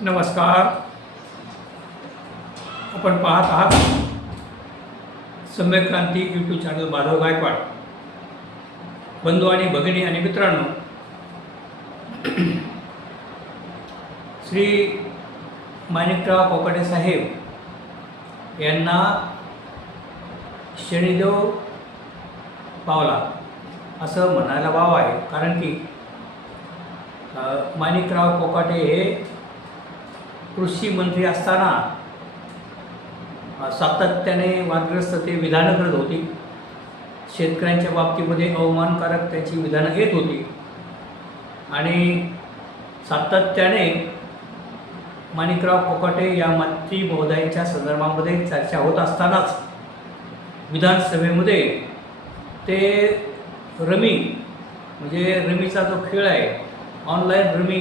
नमस्कार. आपण पाहत आहात सम्यक क्रांती यूट्यूब चॅनल माधव गायकवाड. बंधू आणि भगिनी आणि मित्रांनो श्री माणिकराव कोकाटे साहेब यांना शनिदेव पावला असं म्हणायला वाव आहे. कारण की माणिकराव कोकाटे हे कृषी मंत्री असताना सातत्याने वादग्रस्त ते विधानं करत होती. शेतकऱ्यांच्या बाबतीमध्ये अवमानकारक त्याची विधानं येत होती. आणि सातत्याने माणिकराव कोकाटे या मंत्री महोदयांच्या संदर्भामध्ये चर्चा होत असतानाच विधानसभेमध्ये ते रमी म्हणजे रमीचा जो खेळ आहे ऑनलाईन रमी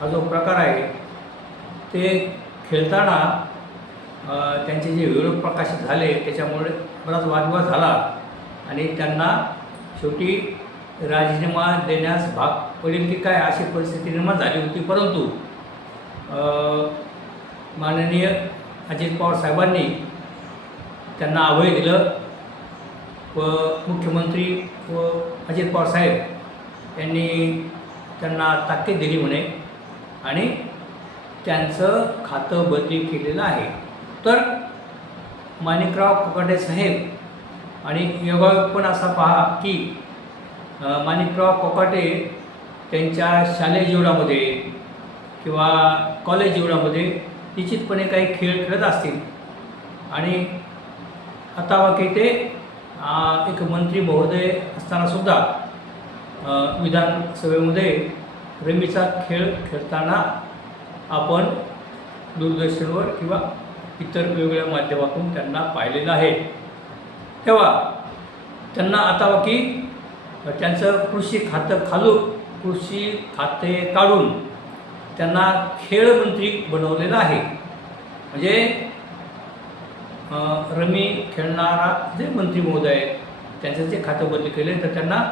हा जो प्रकार आहे ते खेळताना त्यांचे जे विरोध प्रकाशित झाले त्याच्यामुळे बराच वादविवाद झाला. आणि त्यांना शेवटी राजीनामा देण्यास भाग पडेल की काय अशी परिस्थिती निर्माण झाली होती. परंतु माननीय अजित पवार साहेबांनी त्यांना अभय दिलं व मुख्यमंत्री व अजित पवार साहेब यांनी त्यांना ताकीद दिली म्हणे. आणि त्यांचं खातं बदली केलेलं आहे. तर माणिकराव कोकाटे साहेब आणि योगायोग पण असा पहा की माणिकराव कोकाटे त्यांच्या शालेय जीवनामध्ये किंवा कॉलेज जीवनामध्ये निश्चितपणे काही खेळ खेळत असतील. आणि आता बाकी ते एक मंत्री महोदय असतानासुद्धा विधानसभेमध्ये रमीचा खेळ खेळताना आपण दूरदर्शनवर किंवा इतर वेगवेगळ्या माध्यमातून त्यांना पाहिलेलं आहे. तेव्हा त्यांना आता बाकी त्यांचं कृषी खातं खालू कृषी खाते काढून त्यांना खेळमंत्री बनवलेलं आहे. म्हणजे रमी खेळणारा जे मंत्री महोदय आहेत त्यांचं जे खातं बदली केले तर त्यांना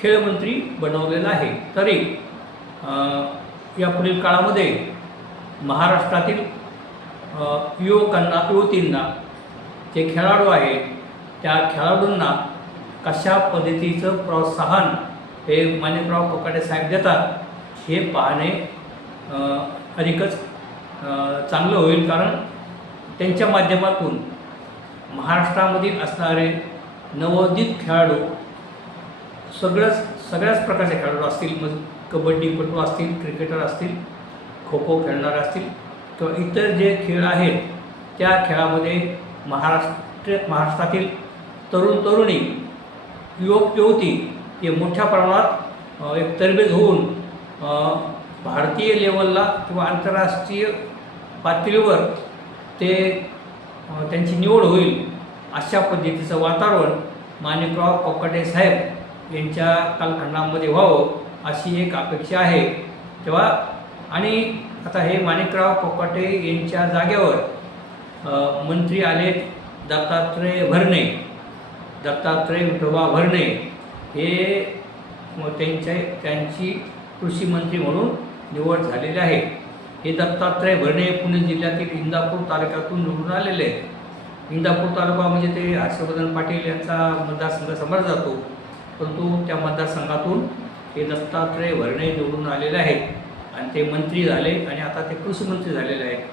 खेळमंत्री बनवलेलं आहे. तरी यापुढील या पुढील काळामध्ये महाराष्ट्रातील युवकांना युवतींना जे खेळाडू आहेत त्या खेळाडूंना कशा पद्धतीचं प्रोत्साहन हे माणिकराव कोकाटे साहेब देतात हे पाहणे अधिकच चांगलं होईल. कारण त्यांच्या माध्यमातून महाराष्ट्रामधील असणारे नवोदित खेळाडू सगळंच सगळ्याच प्रकारचे खेळाडू असतील. मग कबड्डीपटू असतील क्रिकेटर असतील खो खो खेळणारे असतील किंवा इतर जे खेळ आहेत त्या खेळामध्ये महाराष्ट्र महाराष्ट्रातील तरुण तरुणी युवक युवती हे मोठ्या प्रमाणात एक तरबेज होऊन भारतीय लेवलला किंवा आंतरराष्ट्रीय पातळीवर ते त्यांची निवड होईल अशा पद्धतीचं वातावरण माणिकराव कोकाटे साहेब यांच्या कालखंडामध्ये व्हावं. अशी एक अपेक्षा आहे. तेव्हा आणि आता हे माणिकराव कोकाटे यांच्या जागेवर मंत्री आले दत्तात्रय भरणे. दत्तात्रय विठोबा भरणे हे त्यांच्या त्यांची कृषी मंत्री म्हणून निवड झालेली आहे. हे दत्तात्रय भरणे पुणे जिल्ह्यातील इंदापूर तालुक्यातून निवडून आलेले आहेत. इंदापूर तालुका म्हणजे ते हर्षवर्धन पाटील यांचा मतदारसंघ समजला जातो. परंतु त्या मतदारसंघातून हे दत्तात्रय भरणे निवडून आलेले आहेत. आणि ते मंत्री झाले आणि आता ते कृषीमंत्री झालेले आहेत.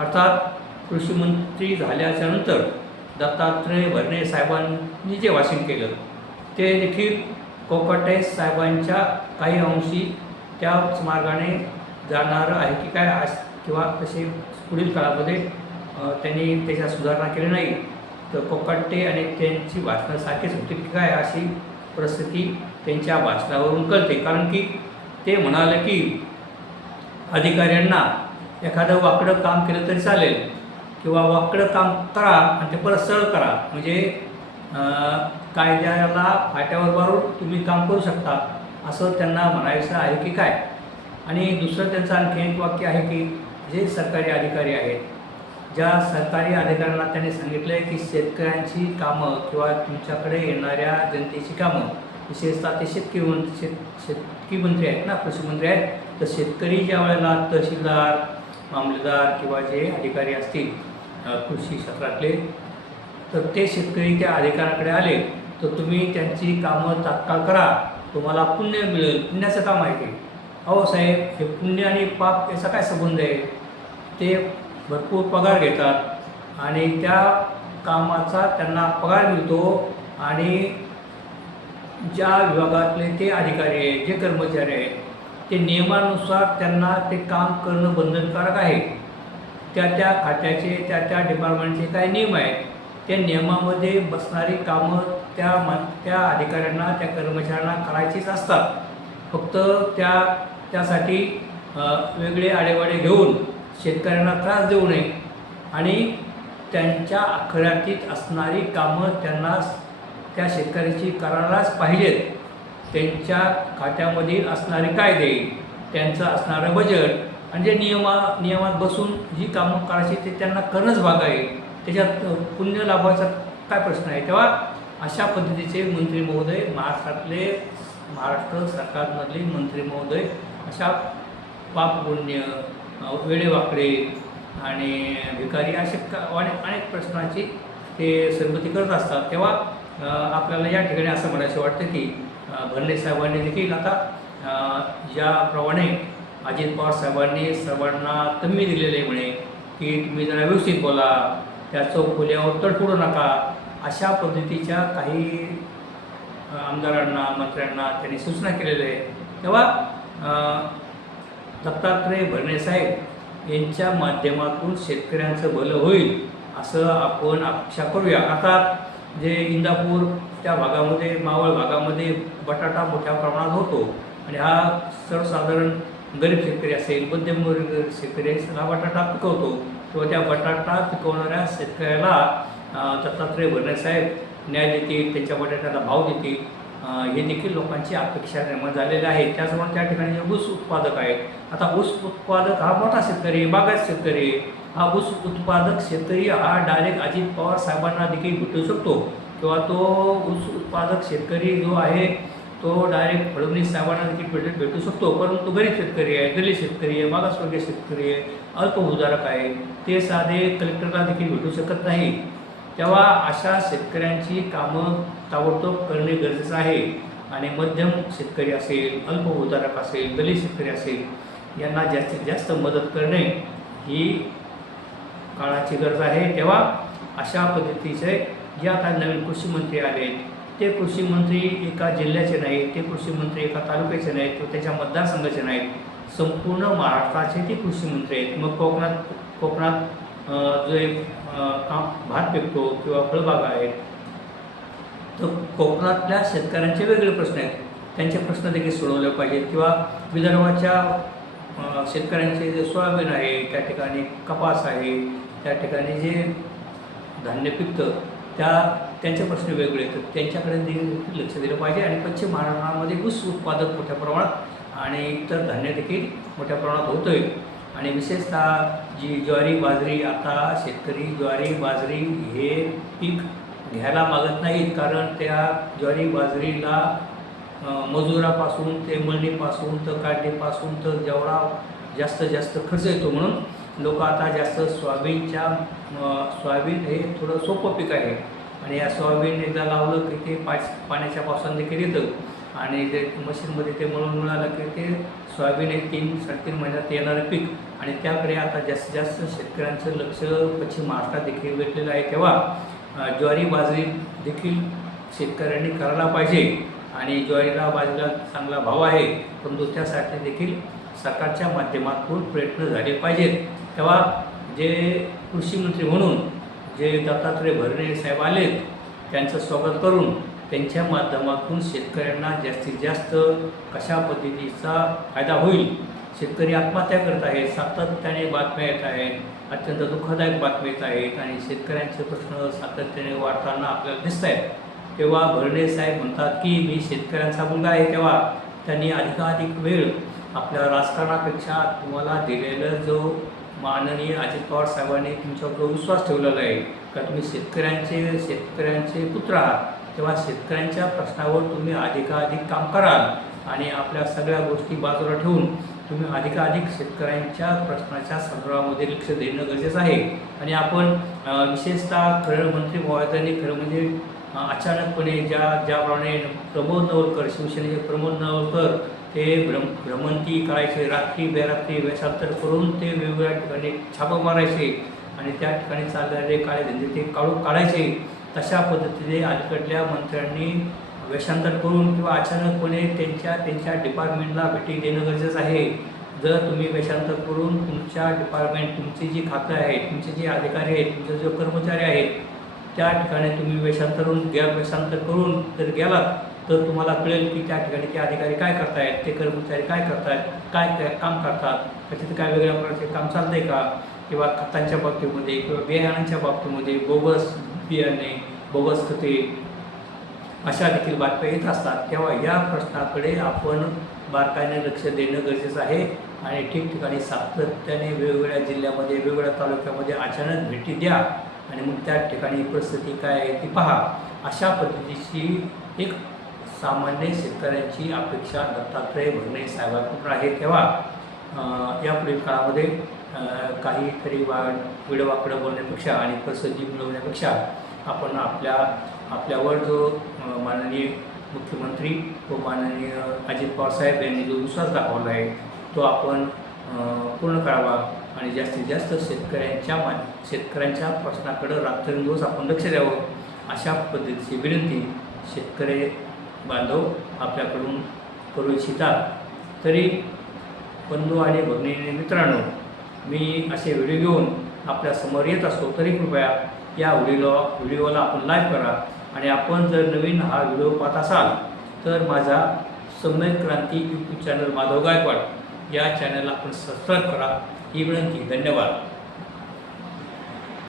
अर्थात कृषीमंत्री झाल्याच्यानंतर दत्तात्रय भरणे साहेबांनी जे वाचन केलं ते देखील कोकाटे साहेबांच्या काही अंशी त्याच मार्गाने जाणारं आहे की काय आज किंवा तसे पुढील काळामध्ये त्यांनी त्याच्या सुधारणा केली नाही तर कोकाटे आणि त्यांची भाषणं सारखीच की काय अशी परिस्थिती त्यांच्या भाषणावरून कळते. कारण की ते म्हणाले की अधिकाऱ्यांना एखादं वाकडं काम केलं तरी चालेल किंवा वाकडं काम करा आणि ते परत सरळ करा. म्हणजे कायद्याला फाट्यावर मारून तुम्ही काम करू शकता. असं त्यांना म्हणायचं आहे की काय? आणि दुसरं त्यांचं आणखी एक वाक्य आहे की जे सरकारी अधिकारी आहेत ज्या सरकारी अधिकाऱ्यांना त्यांनी सांगितलं आहे की शेतकऱ्यांची कामं किंवा तुमच्याकडे येणाऱ्या जनतेची कामं विशेषतः ते शेतकरी मंत्री शेत शेतकी मंत्री आहेत ना कृषी मंत्री आहेत. तर शेतकरी ज्या वेळेला तहसीलदार मामलेदार किंवा जे अधिकारी असतील कृषी क्षेत्रातले तर ते शेतकरी त्या अधिकाऱ्याकडे आले. तर तुम्ही त्यांची कामं तात्काळ करा. तुम्हाला पुण्य मिळेल. पुण्याचं काम आहे ते. अहो साहेब हे पुण्य आणि पाप याचा काय संबंध आहे? ते भरपूर पगार घेतात आणि त्या कामाचा त्यांना पगार मिळतो आणि ज्या विभागातले ते अधिकारी आहेत जे कर्मचारी आहेत ते नियमानुसार त्यांना ते काम करणं बंधनकारक आहे. त्या त्या खात्याचे त्या त्या डिपार्टमेंटचे काही नियम आहेत. त्या नियमामध्ये बसणारी कामं त्या मा त्या अधिकाऱ्यांना त्या कर्मचाऱ्यांना करायचीच असतात. फक्त त्या त्यासाठी वेगळे आडेवाडे घेऊन शेतकऱ्यांना त्रास देऊ नये. आणि त्यांच्या अखऱ्यातीत असणारी कामं त्यांना त्या शेतकऱ्याची करायलाच पाहिजेत. त्यांच्या खात्यामधील असणारे कायदे त्यांचं असणारं बजेट आणि जे नियमा नियमात बसून जी कामं करायची ते त्यांना करणंच भाग आहे. त्याच्यात पुण्य लाभाचा काय प्रश्न आहे? तेव्हा अशा पद्धतीचे मंत्री महोदय महाराष्ट्रातले महाराष्ट्र सरकारमधले मंत्री महोदय अशा पापपुण्य अ, वेडेवाकडे आणि भिकारी असे का अनेक अनेक प्रश्नाची ते संमती करत असतात. तेव्हा आपल्याला या ठिकाणी असं म्हणायचं वाटतं की भरले साहेबांनी देखील आता ज्याप्रमाणे अजित पवार साहेबांनी सर्वांना तम्मी दिलेले आहे म्हणे की तुम्ही जरा व्यवस्थित बोला त्या चौफुल्यावर तडफडू नका. अशा पद्धतीच्या काही आमदारांना मंत्र्यांना त्यांनी सूचना केलेल्या आहे तेव्हा दत्तात्रय भरणे साहेब यांच्या माध्यमातून शेतकऱ्यांचं भलं होईल असं आपण अपेक्षा करूया. आता जे इंदापूर त्या भागामध्ये मावळ भागामध्ये बटाटा मोठ्या प्रमाणात होतो. आणि हा सर्वसाधारण गरीब शेतकरी असेल मध्यमवर्ग शेतकरी असेल हा बटाटा पिकवतो. किंवा त्या बटाटा पिकवणाऱ्या शेतकऱ्याला दत्तात्रय भरणे साहेब न्याय देतील त्यांच्या बटाट्याला भाव देतील. हे देखील लोकांची अपेक्षा निर्माण झालेल्या आहे. त्याचप्रमाणे त्या ठिकाणी जे ऊस उत्पादक आहेत आता ऊस उत्पादक हा मोठा शेतकरी बागायत शेतकरी. हा ऊस उत्पादक शेतकरी हा डायरेक्ट अजित पवार साहेबांना देखील भेटू शकतो. किंवा तो ऊस उत्पादक शेतकरी जो आहे तो डायरेक्ट फडणवीस साहेबांना देखील भेटत भेटू शकतो. परंतु गरीब शेतकरी आहे दलित शेतकरी आहे मागासवर्गीय शेतकरी आहे अल्पभूधारक आहे ते साधे कलेक्टरला देखील भेटू शकत नाही. तेव्हा अशा शेतकऱ्यांची कामं ताबडतोब करणे गरजेचं आहे. आणि मध्यम शेतकरी असेल अल्पभूधारक असेल दलित शेतकरी असेल यांना जास्तीत जास्त मदत करणे ही काळाची गरज आहे. तेव्हा अशा पद्धतीचे जे आता नवीन कृषी मंत्री आलेत ते कृषी मंत्री एका जिल्ह्याचे नाहीत ते कृषी मंत्री एका तालुक्याचे नाहीत किंवा त्याच्या मतदारसंघाचे नाहीत. संपूर्ण महाराष्ट्राचे ते कृषी मंत्री आहेत. मग कोकणात कोकणात जे काम भात पिकतो किंवा फळबागा आहेत. तर कोकणातल्या शेतकऱ्यांचे वेगळे प्रश्न आहेत. त्यांचे प्रश्न देखील सोडवले पाहिजेत किंवा विदर्भाच्या शेतकऱ्यांचे जे सोयाबीन आहे त्या ठिकाणी कपास आहे त्या ठिकाणी जे धान्य पिकतं त्या त्यांचे प्रश्न वेगळे आहेत. तर त्यांच्याकडे देखील लक्ष दिलं पाहिजे आणि पश्चिम महाराष्ट्रामध्ये ऊस उत्पादक मोठ्या प्रमाणात आणि इतर धान्य देखील मोठ्या प्रमाणात होतं आहे आणि विशेषतः जी ज्वारी बाजरी आता शेतकरी ज्वारी बाजरी हे पीक घ्यायला मागत नाहीत कारण त्या ज्वारी बाजरीला मजुरापासून ते मळणीपासून तर काढणीपासून तर जेवढा जास्तीत जास्त खर्च येतो म्हणून लोक आता जास्त सोयाबीनच्या सोयाबीन हे थोडं सोपं पीक आहे. आणि या सोयाबीन एकदा लावलं की ते पाच पाण्याच्या पावसाने देखील येतं आणि ते मशीनमध्ये ते मळून मिळालं की ते सोयाबीन हे तीन साडेतीन महिन्यात येणारं पीक. आणि त्याकडे आता जास्तीत जास्त शेतकऱ्यांचं लक्ष पश्चिम महाराष्ट्रात देखील भेटलेलं आहे तेव्हा ज्वारी बाजरी देखील शेतकऱ्यांनी करायला पाहिजे. आणि ज्वारीला बाजरीला चांगला भाव आहे परंतु त्यासाठी देखील सरकारच्या माध्यमातून प्रयत्न झाले पाहिजेत. तेव्हा जे कृषी मंत्री म्हणून जे दत्तात्रय भरणे साहेब आलेत त्यांचं स्वागत करून त्यांच्या माध्यमातून शेतकऱ्यांना जास्तीत जास्त कशा पद्धतीचा फायदा होईल? शेतकरी आत्महत्या करत आहेत सातत्याने बातम्या येत आहेत अत्यंत दुःखदायक बातम्या येत आहेत आणि शेतकऱ्यांचे प्रश्न सातत्याने वाढताना आपल्याला दिसत आहेत. तेव्हा भरणे साहेब म्हणतात की मी शेतकऱ्यांचा मुलगा आहे तेव्हा त्यांनी अधिकाधिक वेळ आपल्या राजकारणापेक्षा तुम्हाला दिलेलं जो माननीय अजित पवार साहेबांनी तुमच्यावर जो विश्वास ठेवलेला आहे का तुम्ही शेतकऱ्यांचे शेतकऱ्यांचे पुत्र आहात? तेव्हा शेतकऱ्यांच्या प्रश्नावर तुम्ही अधिकाधिक काम कराल आणि आपल्या सगळ्या गोष्टी बाजूला ठेवून तुम्ही अधिकाधिक शेतकऱ्यांच्या प्रश्नाच्या संदर्भामध्ये लक्ष देणं गरजेचं आहे. आणि आपण विशेषतः खरं मंत्री महोदयांनी खरं म्हणजे अचानकपणे ज्या ज्याप्रमाणे प्रमोद नवलकर शिवसेनेचे प्रमोद नवलकर ते भ्रम भ्रमंती करायचे रात्री बेरात्री वेशांतर करून ते वेगवेगळ्या ठिकाणी छापा मारायचे आणि त्या ठिकाणी चालणारे काळे धंदे ते काढून काढायचे. तशा पद्धतीने अलीकडल्या मंत्र्यांनी वेषांतर करून किंवा अचानकपणे त्यांच्या त्यांच्या डिपार्टमेंटला भेटी देणं गरजेचं आहे. जर तुम्ही वेषांतर करून तुमच्या डिपार्टमेंट तुमची जी खातं आहेत तुमचे जे अधिकारी आहेत तुमचे जे कर्मचारी आहेत त्या ठिकाणी तुम्ही वेषांतरून गॅ वेषांतर करून जर गेलात तर तुम्हाला कळेल की त्या ठिकाणी ते अधिकारी काय करतायत ते कर्मचारी काय करतायत काय काय काम करतात त्याच्यात काय वेगळ्या प्रकारचे काम चालतंय का? किंवा खतांच्या बाबतीमध्ये किंवा बियाणांच्या बाबतीमध्ये बोगस बियाणे बोगस खते अशा देखील बातम्या येत असतात. तेव्हा या प्रश्नाकडे आपण बारकाईने लक्ष देणं गरजेचं आहे आणि ठिकठिकाणी सातत्याने वेगवेगळ्या जिल्ह्यामध्ये वेगवेगळ्या तालुक्यामध्ये अचानक भेटी द्या आणि मग त्या ठिकाणी परिस्थिती काय आहे ती पहा. अशा पद्धतीची एक सामान्य शेतकऱ्यांची अपेक्षा दत्तात्रय भरणे साहेबांकडून आहे. तेव्हा यापुढील काळामध्ये काही तरी वा विडवाकडं बोलण्यापेक्षा आणि प्रसिद्धी मिळवण्यापेक्षा आपण आपल्या आपल्यावर जो माननीय मुख्यमंत्री व माननीय अजित पवारसाहेब यांनी जो विश्वास दाखवला आहे तो आपण पूर्ण करावा आणि जास्तीत जास्त शेतकऱ्यांच्या मा शेतकऱ्यांच्या प्रश्नाकडं रात्रंदिवस आपण लक्ष द्यावं अशा पद्धतीची विनंती शेतकरी बांधव आपल्याकडून करू इच्छितात. तरी बंधू आणि भगिनी मित्रांनो मी असे व्हिडिओ घेऊन आपल्यासमोर येत असतो. तरी कृपया या व्हिडिओ व्हिडिओला आपण लाईक करा. आणि आपण जर नवीन हा व्हिडिओ पाहत असाल तर माझा सम्यक क्रांती यूट्यूब चॅनल माधव गायकवाड या चॅनलला आपण सबस्क्राईब करा. ही विनंती. धन्यवाद.